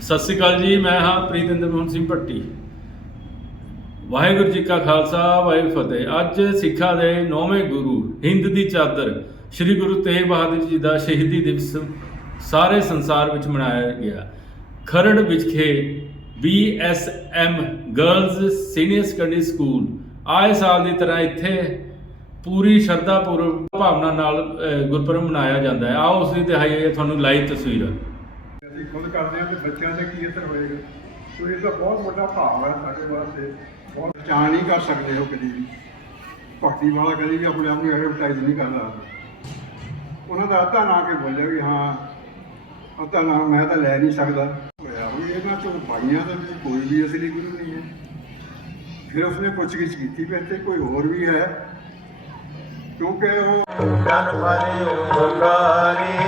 ਸਤਿ ਸ੍ਰੀ ਅਕਾਲ ਜੀ, ਮੈਂ ਹਾਂ ਪ੍ਰੀਤਿੰਦਰ ਮੋਹਨ ਸਿੰਘ ਭੱਟੀ। ਵਾਹਿਗੁਰੂ ਜੀ ਕਾ ਖਾਲਸਾ, ਵਾਹਿਗੁਰੂ ਫਤਿਹ। ਅੱਜ ਸਿੱਖਾਂ ਦੇ ਨੌਵੇਂ ਗੁਰੂ ਹਿੰਦ ਦੀ ਚਾਦਰ ਸ੍ਰੀ ਗੁਰੂ ਤੇਗ ਬਹਾਦਰ ਜੀ ਦਾ ਸ਼ਹੀਦੀ ਦਿਵਸ ਸਾਰੇ ਸੰਸਾਰ ਵਿੱਚ ਮਨਾਇਆ ਗਿਆ। ਖਰੜ ਵਿਖੇ BSM girls senior secondary school ਆਏ ਸਾਲ ਦੀ ਤਰ੍ਹਾਂ ਇੱਥੇ ਪੂਰੀ ਸ਼ਰਧਾ ਪੂਰਵਕ ਭਾਵਨਾ ਨਾਲ ਗੁਰਪੁਰਬ ਮਨਾਇਆ ਜਾਂਦਾ ਹੈ। ਆਓ ਉਸ ਦੀ ਦਿਖਾਈਏ ਤੁਹਾਨੂੰ ਲਾਈਵ ਤਸਵੀਰਾਂ। ਅਸੀਂ ਖੁਦ ਕਰਦੇ ਹਾਂ ਤੇ ਬੱਚਿਆਂ ਤੇ ਕੀ ਅਸਰ ਹੋਏਗਾ? ਸੋ ਇਹ ਤਾਂ ਬਹੁਤ ਵੱਡਾ ਭਾਵ ਹੈ ਸਾਡੇ ਵਾਸਤੇ। ਬਹੁਤ ਚਾਹ ਨਹੀਂ ਕਰ ਸਕਦੇ ਉਹ ਕਦੀ ਵੀ। ਭਗਤੀ ਵਾਲਾ ਕਦੀ ਵੀ ਆਪਣੇ ਆਪ ਨੂੰ ਐਡਵਰਟਾਈਜ਼ ਨਹੀਂ ਕਰਦਾ ਉਹਨਾਂ ਦਾ ਅੱਧਾ ਨਾ ਕੇ ਬੋਲਿਆ ਵੀ ਹਾਂ, ਅੱਧਾ ਨਾ ਮੈਂ ਤਾਂ ਲੈ ਨਹੀਂ ਸਕਦਾ। ਹੋਇਆ ਵੀ ਇਹਨਾਂ ਚੋਂ ਭਾਈਆਂ ਦਾ ਵੀ ਕੋਈ ਵੀ ਅਸਲੀ ਗੁਰੂ ਨਹੀਂ ਹੈ। ਫਿਰ ਉਸਨੇ ਪੁੱਛਗਿੱਛ ਕੀਤੀ ਵੀ ਇੱਥੇ ਕੋਈ ਹੋਰ ਵੀ ਹੈ? ਕਿਉਂਕਿ ਉਹ ਜਨ ਪਰਿ ਉਪਕਾਰੀ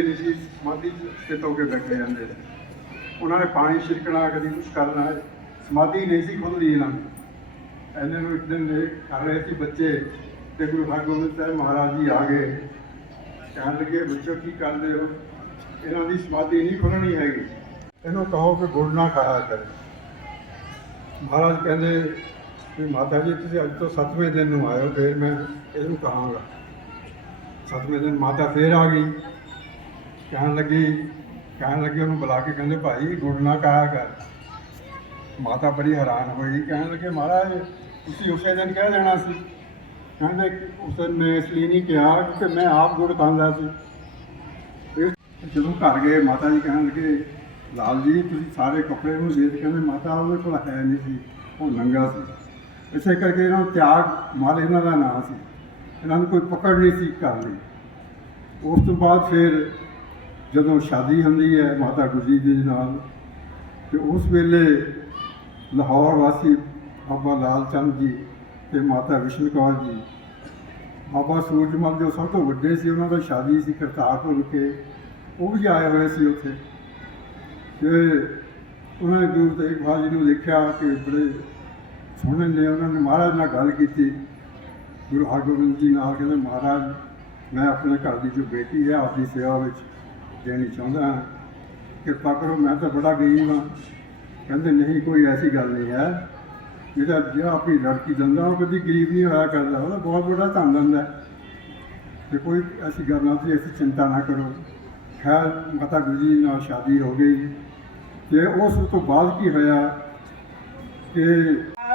ਪਰ ਨਹੀਂ ਸੀ ਸਮਾਧੀ ਸਥਿਤ ਹੋ ਕੇ ਬੈਠੇ ਜਾਂਦੇ ਸੀ ਉਹਨਾਂ ਨੇ ਪਾਣੀ ਛਿੜਕਣਾ, ਕਦੀ ਕੁਝ ਕਰਨਾ ਸਮਾਧੀ ਨਹੀਂ ਸੀ ਖੁੱਲਦੀ ਇਹਨਾਂ ਨੂੰ ਇਹਨਾਂ ਨੂੰ ਇੱਕ ਦਿਨ ਕਰ ਰਹੇ ਸੀ ਬੱਚੇ ਤੇ ਗੁਰੂ ਹਰਗੋਬਿੰਦ ਸਾਹਿਬ ਮਹਾਰਾਜ ਜੀ ਆ ਗਏ। ਕਹਿਣ ਲੱਗੇ, ਬੱਚੋ, ਕੀ ਕਰਦੇ ਹੋ? ਇਹਨਾਂ ਦੀ ਸਮਾਧੀ ਨਹੀਂ ਖੁੱਲਣੀ ਹੈਗੀ। ਇਹਨੂੰ ਕਹੋ ਕਿ ਗੁੜ ਨਾ ਖਾਇਆ ਕਰੇ। ਮਹਾਰਾਜ ਕਹਿੰਦੇ, ਵੀ ਮਾਤਾ ਜੀ, ਤੁਸੀਂ ਅੱਜ ਤੋਂ 7ਵੇਂ ਦਿਨ ਨੂੰ ਆਇਓ, ਫਿਰ ਮੈਂ ਇਹਨੂੰ ਕਹਾਂਗਾ। ਸੱਤਵੇਂ ਦਿਨ ਮਾਤਾ ਫੇਰ ਆ ਗਈ। ਕਹਿਣ ਲੱਗੀ, ਕਹਿਣ ਲੱਗੇ ਉਹਨੂੰ ਬੁਲਾ ਕੇ ਕਹਿੰਦੇ, ਭਾਈ, ਗੁੜ ਨਾ ਕਾਇਆ ਕਰ। ਮਾਤਾ ਬੜੀ ਹੈਰਾਨ ਹੋਈ, ਕਹਿਣ ਲੱਗੇ, ਮਹਾਰਾਜ, ਤੁਸੀਂ ਉਸੇ ਦਿਨ ਕਹਿ ਦੇਣਾ ਸੀ। ਕਹਿੰਦੇ, ਉਸ ਦਿਨ ਮੈਂ ਇਸ ਲਈ ਨਹੀਂ ਕਿਹਾ ਕਿ ਮੈਂ ਆਪ ਗੁੜ ਖਾਂਦਾ ਸੀ। ਜਦੋਂ ਘਰ ਗਏ, ਮਾਤਾ ਜੀ ਕਹਿਣ ਲੱਗੇ, ਲਾਲ ਜੀ, ਤੁਸੀਂ ਸਾਰੇ ਕੱਪੜੇ ਨੂੰ ਦੇ ਕਹਿੰਦੇ, ਮਾਤਾ ਉਹਦੇ ਕੋਲ ਹੈ ਨਹੀਂ ਸੀ, ਉਹ ਨੰਗਾ ਸੀ। ਇਸੇ ਕਰਕੇ ਇਹਨਾਂ ਨੂੰ ਤਿਆਗ ਮਾਲ ਇਹਨਾਂ ਦਾ ਨਾਂ ਸੀ। ਇਹਨਾਂ ਨੂੰ ਕੋਈ ਪਕੜ ਨਹੀਂ ਸੀ ਕਰ ਲਈ ਉਸ ਤੋਂ ਬਾਅਦ ਫਿਰ ਜਦੋਂ ਸ਼ਾਦੀ ਹੁੰਦੀ ਹੈ ਮਾਤਾ ਗੁਜਰੀ ਜੀ ਨਾਲ, ਤੇ ਉਸ ਵੇਲੇ ਲਾਹੌਰ ਵਾਸੀ ਬਾਬਾ ਲਾਲ ਚੰਦ ਜੀ ਤੇ ਮਾਤਾ ਵਿਸ਼ਨ ਕੌਰ ਜੀ, ਬਾਬਾ ਸੂਰਜਮਲ ਜੋ ਸਭ ਤੋਂ ਵੱਡੇ ਸੀ, ਉਹਨਾਂ ਦਾ ਸ਼ਾਦੀ ਸੀ ਕਰਤਾਰਪੁਰ ਵਿਖੇ ਉਹ ਵੀ ਆਏ ਹੋਏ ਸੀ ਉੱਥੇ। ਤੇ ਉਹਨਾਂ ਨੇ ਗੁਰੂ ਤੇਗ ਬਹਾਦਰ ਜੀ ਨੂੰ ਦੇਖਿਆ ਕਿ ਬੜੇ ਸੋਹਣੇ ਨੇ, ਉਹਨਾਂ ਨੇ ਮਹਾਰਾਜ ਨਾਲ ਗੱਲ ਕੀਤੀ। ਗੁਰੂ ਹਰਗੋਬਿੰਦ ਜੀ ਨਾਲ ਕਹਿੰਦੇ, ਮਹਾਰਾਜ, ਮੈਂ ਆਪਣੇ ਘਰ ਦੀ ਜੋ ਬੇਟੀ ਹੈ, ਆਪਦੀ ਸੇਵਾ ਵਿੱਚ ਦੇਣੀ ਚਾਹੁੰਦਾ ਹਾਂ। ਕਿਰਪਾ ਕਰੋ, ਮੈਂ ਤਾਂ ਬੜਾ ਗਰੀਬ ਹਾਂ। ਕਹਿੰਦੇ, ਨਹੀਂ, ਕੋਈ ਐਸੀ ਗੱਲ ਨਹੀਂ ਹੈ। ਜਿਹੜਾ ਜਿਹੜਾ ਆਪਣੀ ਲੜਕੀ ਦਿੰਦਾ, ਉਹ ਕਦੀ ਗਰੀਬ ਨਹੀਂ ਹੋਇਆ ਕਰਦਾ। ਉਹਦਾ ਬਹੁਤ ਵੱਡਾ ਧੰਨ ਦਿੰਦਾ। ਹੈ। ਤੇ ਕੋਈ ਐਸੀ ਗੱਲ ਨਾ ਤੁਸੀਂ ਐਸੀ ਚਿੰਤਾ ਨਾ ਕਰੋ। ਖੈਰ, ਮਾਤਾ ਗੁਜਰੀ ਨਾਲ ਸ਼ਾਦੀ ਹੋ ਗਈ। ਤੇ ਉਸ ਤੋਂ ਬਾਅਦ ਕੀ ਹੋਇਆ ਕਿ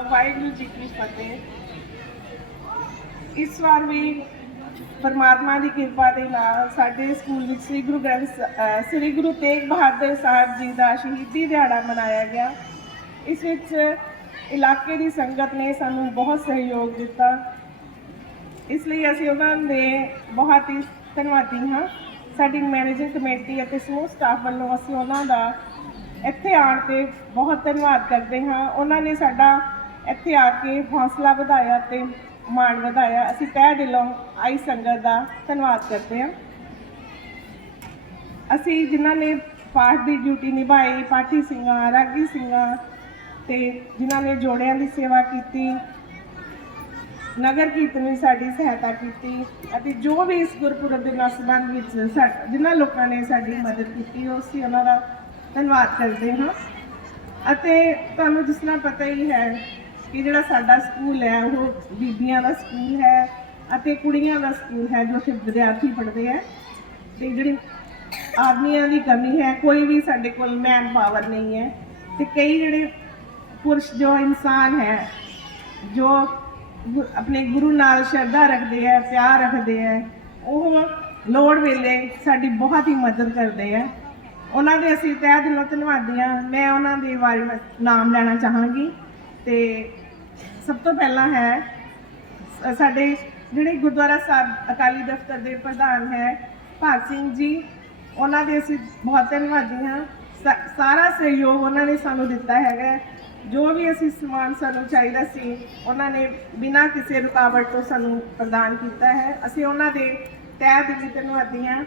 ਵਾਹਿਗੁਰੂ ਜੀ ਕੀ ਫਤਿਹ। ਇਸ ਵਾਰ ਵੀ ਪਰਮਾਤਮਾ ਦੀ ਕਿਰਪਾ ਦੇ ਨਾਲ ਸਾਡੇ ਸਕੂਲ ਵਿੱਚ ਸ੍ਰੀ ਗੁਰੂ ਗ੍ਰੰਥ ਸ- ਅਹ ਸ੍ਰੀ ਗੁਰੂ ਤੇਗ ਬਹਾਦਰ ਸਾਹਿਬ ਜੀ ਦਾ ਸ਼ਹੀਦੀ ਦਿਹਾੜਾ ਮਨਾਇਆ ਗਿਆ। ਇਸ ਵਿੱਚ ਇਲਾਕੇ ਦੀ ਸੰਗਤ ਨੇ ਸਾਨੂੰ ਬਹੁਤ ਸਹਿਯੋਗ ਦਿੱਤਾ। ਇਸ ਲਈ ਅਸੀਂ ਉਹਨਾਂ ਦੇ ਬਹੁਤ ਹੀ ਧੰਨਵਾਦੀ ਹਾਂ। ਸਾਡੀ ਮੈਨੇਜਿੰਗ ਕਮੇਟੀ ਅਤੇ ਸਮੂਹ ਸਟਾਫ ਵੱਲੋਂ ਅਸੀਂ ਉਹਨਾਂ ਦਾ ਇੱਥੇ ਆਉਣ ਤੇ ਬਹੁਤ ਧੰਨਵਾਦ ਕਰਦੇ ਹਾਂ। ਉਹਨਾਂ ਨੇ ਸਾਡਾ ਇੱਥੇ ਆ ਕੇ ਹੌਸਲਾ ਵਧਾਇਆ ਤੇ ਮਾਣ ਵਧਾਇਆ। ਅਸੀਂ ਤਹਿ ਦਿਲੋਂ ਆਈ ਸੰਗਤ ਦਾ ਧੰਨਵਾਦ ਕਰਦੇ ਹਾਂ। ਅਸੀਂ ਜਿਨ੍ਹਾਂ ਨੇ ਪਾਠ ਦੀ ਡਿਊਟੀ ਨਿਭਾਈ, ਪਾਠੀ ਸਿੰਘਾਂ, ਰਾਗੀ ਸਿੰਘਾਂ ਤੇ ਜਿਨ੍ਹਾਂ ਨੇ ਜੋੜਿਆਂ ਦੀ ਸੇਵਾ ਕੀਤੀ, ਨਗਰ ਕੀਰਤਨ ਵਿੱਚ ਸਾਡੀ ਸਹਾਇਤਾ ਕੀਤੀ ਅਤੇ ਜੋ ਵੀ ਇਸ ਗੁਰਪੁਰਬ ਦੇ ਨਾਲ ਸੰਬੰਧ ਵਿੱਚ ਸਾ- ਜਿਨ੍ਹਾਂ ਲੋਕਾਂ ਨੇ ਸਾਡੀ ਮਦਦ ਕੀਤੀ, ਉਹ ਅਸੀਂ ਉਹਨਾਂ ਦਾ ਧੰਨਵਾਦ ਕਰਦੇ ਹਾਂ। ਅਤੇ ਤੁਹਾਨੂੰ ਜਿਸ ਨਾਲ ਪਤਾ ਹੀ ਹੈ ਕਿ ਜਿਹੜਾ ਸਾਡਾ ਸਕੂਲ ਹੈ, ਉਹ ਬੀਬੀਆਂ ਦਾ ਸਕੂਲ ਹੈ ਅਤੇ ਕੁੜੀਆਂ ਦਾ ਸਕੂਲ ਹੈ, ਜੋ ਕਿ ਵਿਦਿਆਰਥੀ ਪੜ੍ਹਦੇ ਹੈ। ਤੇ ਜਿਹੜੀ ਆਦਮੀਆਂ ਦੀ ਕਮੀ ਹੈ, ਕੋਈ ਵੀ ਸਾਡੇ ਕੋਲ ਮੈਨ ਪਾਵਰ ਨਹੀਂ ਹੈ। ਤੇ ਕਈ ਜਿਹੜੇ ਪੁਰਸ਼ ਜੋ ਇਨਸਾਨ ਹੈ, ਜੋ ਆਪਣੇ ਗੁਰੂ ਨਾਲ ਸ਼ਰਧਾ ਰੱਖਦੇ ਹੈ, ਪਿਆਰ ਰੱਖਦੇ ਹੈ, ਉਹ ਲੋੜ ਵੇਲੇ ਸਾਡੀ ਬਹੁਤ ਹੀ ਮਦਦ ਕਰਦੇ ਹੈ। ਉਹਨਾਂ ਦੇ ਅਸੀਂ ਤਹਿ ਦਿਲੋਂ ਧੰਨਵਾਦੀ ਹਾਂ। ਮੈਂ ਉਹਨਾਂ ਦੇ ਬਾਰੇ ਨਾਮ ਲੈਣਾ ਚਾਹਾਂਗੀ। ਤੇ ਸਭ ਤੋਂ ਪਹਿਲਾਂ ਹੈ ਸਾਡੇ ਜਿਹੜੇ ਗੁਰਦੁਆਰਾ ਸਾਹਿਬ, ਅਕਾਲੀ ਦਫ਼ਤਰ ਦੇ ਪ੍ਰਧਾਨ ਹੈ, ਭਾਗ ਸਿੰਘ ਜੀ, ਉਹਨਾਂ ਦੇ ਅਸੀਂ ਬਹੁਤ ਧੰਨਵਾਦੀ ਹਾਂ। ਸਾਰਾ ਸਹਿਯੋਗ ਉਹਨਾਂ ਨੇ ਸਾਨੂੰ ਦਿੱਤਾ ਹੈਗਾ। ਜੋ ਵੀ ਅਸੀਂ ਸਮਾਨ ਸਾਨੂੰ ਚਾਹੀਦਾ ਸੀ, ਉਹਨਾਂ ਨੇ ਬਿਨਾਂ ਕਿਸੇ ਰੁਕਾਵਟ ਤੋਂ ਸਾਨੂੰ ਪ੍ਰਦਾਨ ਕੀਤਾ ਹੈ। ਅਸੀਂ ਉਹਨਾਂ ਦੇ ਤਹਿ ਦਿਲੀ ਧੰਨਵਾਦੀ ਹਾਂ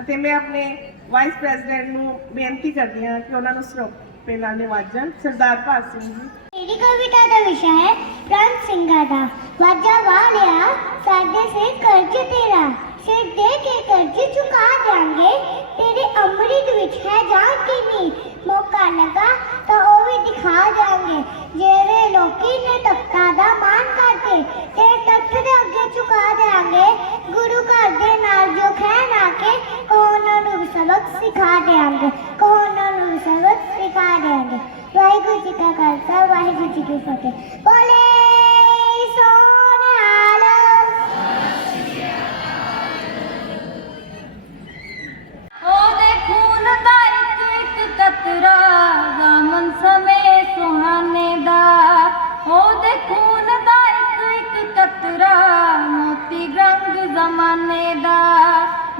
ਅਤੇ ਮੈਂ ਆਪਣੇ ਵਾਈਸ ਪ੍ਰੈਜ਼ੀਡੈਂਟ ਨੂੰ ਬੇਨਤੀ ਕਰਦੀ ਹਾਂ ਕਿ ਉਹਨਾਂ ਨੂੰ ਸਰੋਪੇ ਨਾਲ ਨਿਵਾਜਣ। ਸਰਦਾਰ ਭਾਗ ਸਿੰਘ ਜੀ। ਮੇਰੀ ਕਵਿਤਾ ਦਾ ਵਿਸ਼ਾ ਹੈ ਪ੍ਰਾਂਤ ਸਿੰਘਾਂ ਦਾ। ਵਾਜਾ ਵਾਲਿਆ ਸਾਡੇ ਸੇ ਕਰਜ਼ ਤੇਰਾ। ਸਿਰ ਦੇ ਕੇ ਕਰਜ਼ ਚੁਕਾ ਦਿਆਂਗੇ, ਤੇਰੇ ਅੰਮ੍ਰਿਤ ਵਿੱਚ ਹੈ ਜਾਨ ਕੀ ਮੌਕਾ ਲਗਾ ਤਾਂ ਉਹ ਵੀ ਦਿਖਾ ਦਿਆਂਗੇ। ਜਿਹੜੇ ਲੋਕੀ ਨੇ ਤਖਤਾਂ ਦਾ ਮਾਨ ਕਰਦੇ ਤੇ ਤਖਤ ਦੇ ਅੱਗੇ ਚੁਕਾ ਦਿਆਂਗੇ, ਗੁਰੂ ਘਰ ਦੇ ਨਾਲ ਜੋ ਖੈਨ ਆ ਕੇ, ਕਹੋ ਨੂੰ ਸਬਕ ਸਿਖਾ ਦਿਆਂਗੇ। ਕਹੋ ਨੂੰ ਸਬਕ ਸਿਖਾ ਦਿਆਂਗੇ। ਵਾਹਿਗੁਰੂ ਜੀ ਕਾ ਖਾਲਸਾ, ਵਾਹਿਗੁਰੂ ਜੀ ਕੀ ਫਤਿਹ। ਬੋਲੇ ਸੋਨਿਹਾਲ ਉਹਦੇ ਖੂਨ ਦਾ ਇੱਕ ਇੱਕ ਕਤਰਾ ਜ਼ਾਮਨ ਸਮੇਂ ਸੁਹਾਨੇ ਦਾ।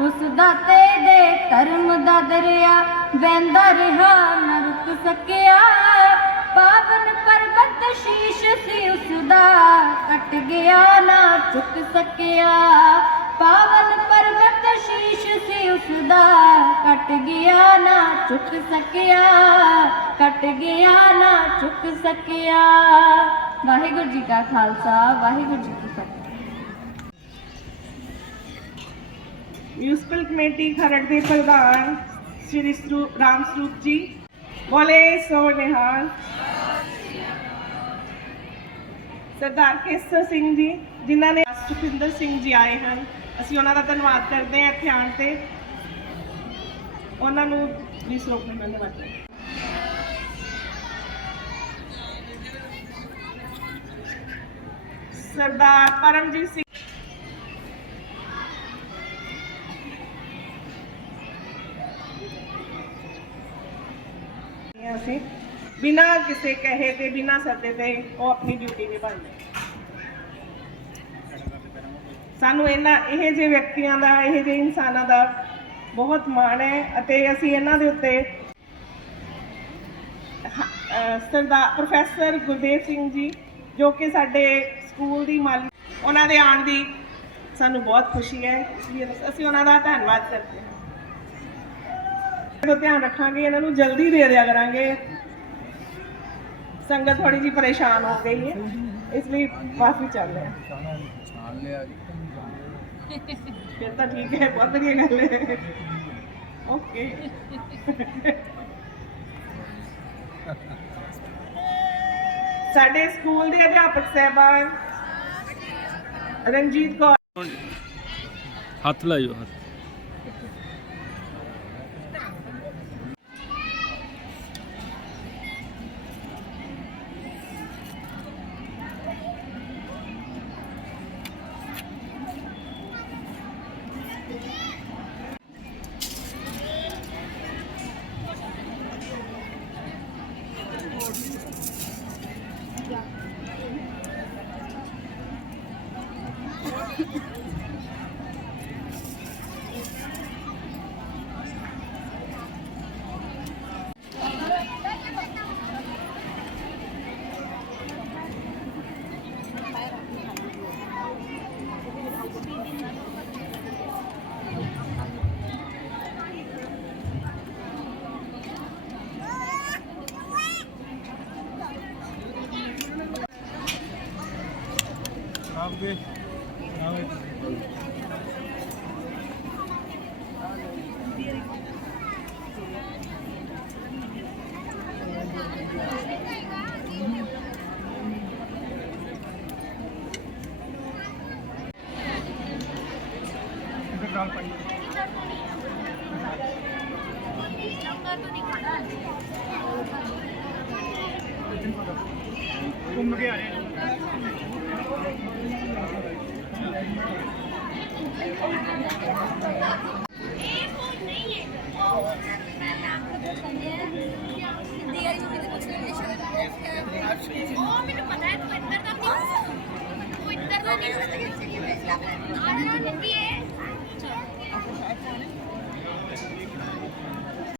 ਉਸ ਦਾ ਤੇ ਦੇ ਕਰਮ ਦਾ ਦਰਿਆ ਵਹਿੰਦਾ ਰਿਹਾ ਨਾ ਰੁਕ ਸਕਿਆ। ਪਾਵਨ ਪਰਬਤ ਸ਼ੀਸ਼ ਸੀ ਉਸ ਦਾ ਕੱਟ ਗਿਆ, ਨਾ ਚੁੱਕ ਸਕਿਆ। ਪਾਵਨ ਪਰਬਤ ਸ਼ੀਸ਼ ਸੀ ਉਸ ਦਾ ਕੱਟ ਗਿਆ, ਨਾ ਚੁੱਕ ਸਕਿਆ। ਕੱਟ ਗਿਆ, ਨਾ ਚੁੱਕ ਸਕਿਆ। ਵਾਹਿਗੁਰੂ ਜੀ ਕਾ ਖਾਲਸਾ, ਵਾਹਿਗੁਰੂ ਜੀ ਕੀ ਫਤਿਹ। ਮਿਊਨਿਸਪਲ ਕਮੇਟੀ ਖਰੜ ਦੇ ਪ੍ਰਧਾਨ ਸ਼੍ਰੀ ਰਾਮ ਸਰੂਪ ਜੀ ਬੋਲੇ ਸੋ ਨਿਹਾਲ ਸਰਦਾਰ ਕੇਸਰ ਸਿੰਘ ਜੀ ਜਿਨ੍ਹਾਂ ਨੇ ਸੁਖਿੰਦਰ ਸਿੰਘ ਜੀ ਆਏ ਹਨ। ਅਸੀਂ ਉਹਨਾਂ ਦਾ ਧੰਨਵਾਦ ਕਰਦੇ ਹਾਂ ਇੱਥੇ ਆਉਣ ਤੇ। ਉਹਨਾਂ ਨੂੰ ਵੀ ਸਰੋਪੇ ਧੰਨਵਾਦ ਸਰਦਾਰ ਪਰਮਜੀਤ ਸਿੰਘ ਬਿਨਾਂ ਕਿਸੇ ਕਹੇ ਤੇ, ਬਿਨਾਂ ਸੱਦੇ ਤੇ ਉਹ ਆਪਣੀ ਡਿਊਟੀ ਨਿਭਾਉਂਦੇ ਸਾਨੂੰ ਇਹਨਾਂ, ਇਹ ਜਿਹੇ ਵਿਅਕਤੀਆਂ ਦਾ, ਇਹ ਜਿਹੇ ਇਨਸਾਨਾਂ ਦਾ ਬਹੁਤ ਮਾਣ ਹੈ ਅਤੇ ਅਸੀਂ ਇਹਨਾਂ ਦੇ ਉੱਤੇ ਸਰਦਾਰ ਪ੍ਰੋਫੈਸਰ ਗੁਰਦੇਵ ਸਿੰਘ ਜੀ, ਜੋ ਕਿ ਸਾਡੇ ਸਕੂਲ ਦੀ ਮਾਲੀ, ਉਹਨਾਂ ਦੇ ਆਉਣ ਦੀ ਸਾਨੂੰ ਬਹੁਤ ਖੁਸ਼ੀ ਹੈ। ਇਸ ਲਈ ਅਸੀਂ ਉਹਨਾਂ ਦਾ ਧੰਨਵਾਦ ਕਰਦੇ ਹਾਂ। ਧਿਆਨ ਰੱਖਾਂਗੇ, ਇਹਨਾਂ ਨੂੰ ਜਲਦੀ ਦੇ ਦਿਆ ਕਰਾਂਗੇ। ਸੰਗਤ ਥੋੜੀ ਜੀ ਪਰੇਸ਼ਾਨ ਹੋ ਗਈ ਹੈ, ਇਸ ਲਈ ਕਾਫੀ ਚੱਲ ਰਿਹਾ ਫਿਰ ਤਾਂ ਠੀਕ ਹੈ, ਬਹੁਤ ਵਧੀਆ ਗੱਲ ਹੈ। ਓਕੇ। ਸਾਡੇ ਸਕੂਲ ਦੇ ਅਧਿਆਪਕ ਸਹਿਬਾਨ ਰਣਜੀਤ ਕੌਰ। ਹੱਥ ਲਾਇਓ, ਹੱਥ। করবে डाल पाइए घूम के आ रहे हैं ਮੈਨੂੰ ਪਤਾ ਹੈ ਤੂੰ ਇੱਧਰ ਦਾ ਨਹੀਂ ਤੂੰ ਇੱਧਰ ਦਾ ਨਹੀਂ